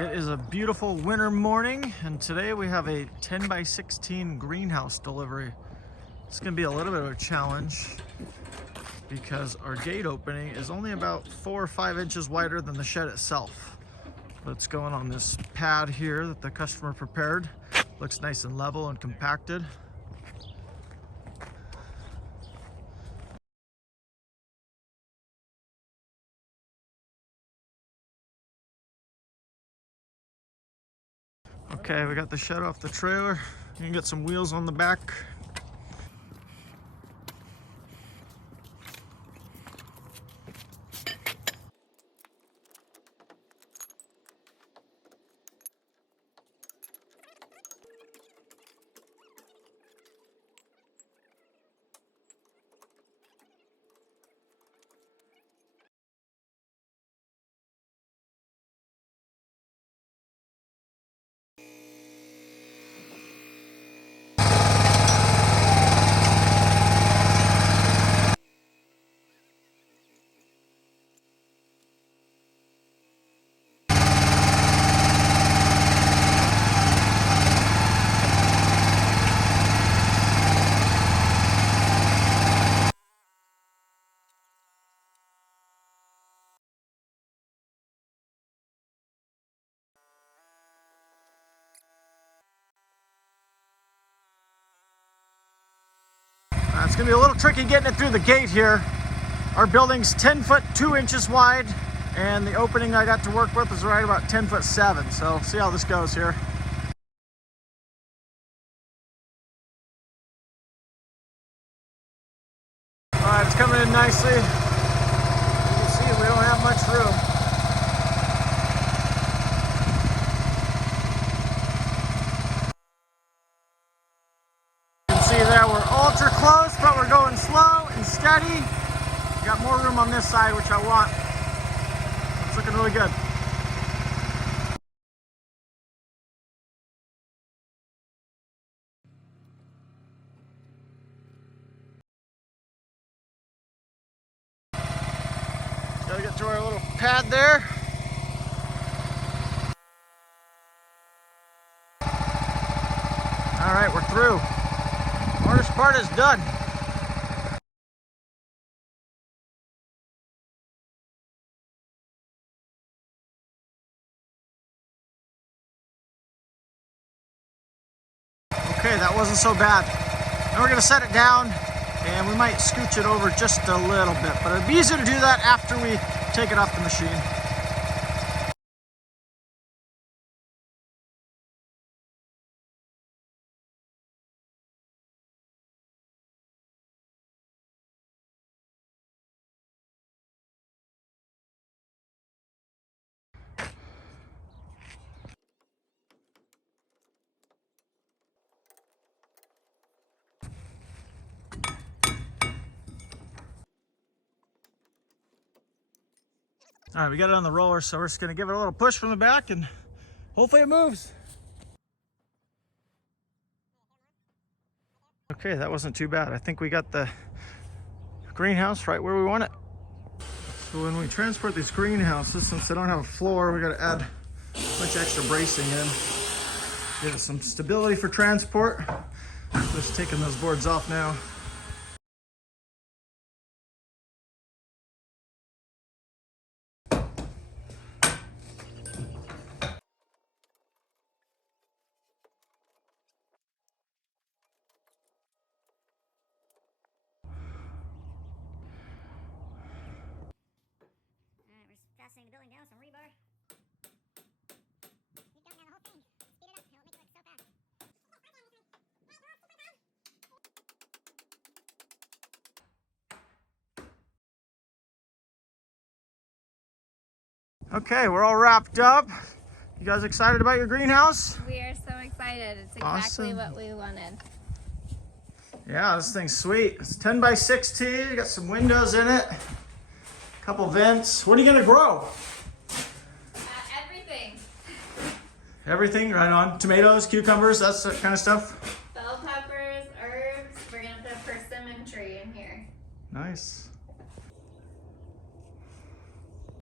It is a beautiful winter morning, and today we have a 10 by 16 greenhouse delivery. It's going to be a little bit of a challenge because our gate opening is only about 4 or 5 inches wider than the shed itself. But it's going on this pad here that the customer prepared. Looks nice and level and compacted. Okay, we got the shed off the trailer. You can get some wheels on the back. It's gonna be a little tricky getting it through the gate here. Our building's 10 foot 2 inches wide, and the opening I got to work with is right about 10 foot 7. So see how this goes here. All right, it's coming in nicely. You can see we don't have much room. See there, we're ultra close, but we're going slow and steady. Got more room on this side, which I want. It's looking really good. Gotta get to our little pad there. All right, we're through. Hardest part is done. Okay, that wasn't so bad. Now we're gonna set it down and we might scooch it over just a little bit, but it'd be easier to do that after we take it off the machine. All right, we got it on the roller, so we're just gonna give it a little push from the back and hopefully it moves. Okay, that wasn't too bad. I think we got the greenhouse right where we want it. So when we transport these greenhouses, since they don't have a floor, we gotta add a bunch of extra bracing in. Give it some stability for transport. Just taking those boards off now. Fastening the building down with some rebar. Keep going down the whole thing. Speed it up. It'll make it look so fast. Okay, we're all wrapped up. You guys excited about your greenhouse? We are so excited. It's exactly Awesome. what we wanted. Yeah, this thing's sweet. It's 10 by 16. You got some windows in it. Couple vents. What are you gonna grow? Everything. Everything, right on. Tomatoes, cucumbers, that's that kind of stuff. Bell peppers, herbs. We're gonna put a persimmon tree in here. Nice.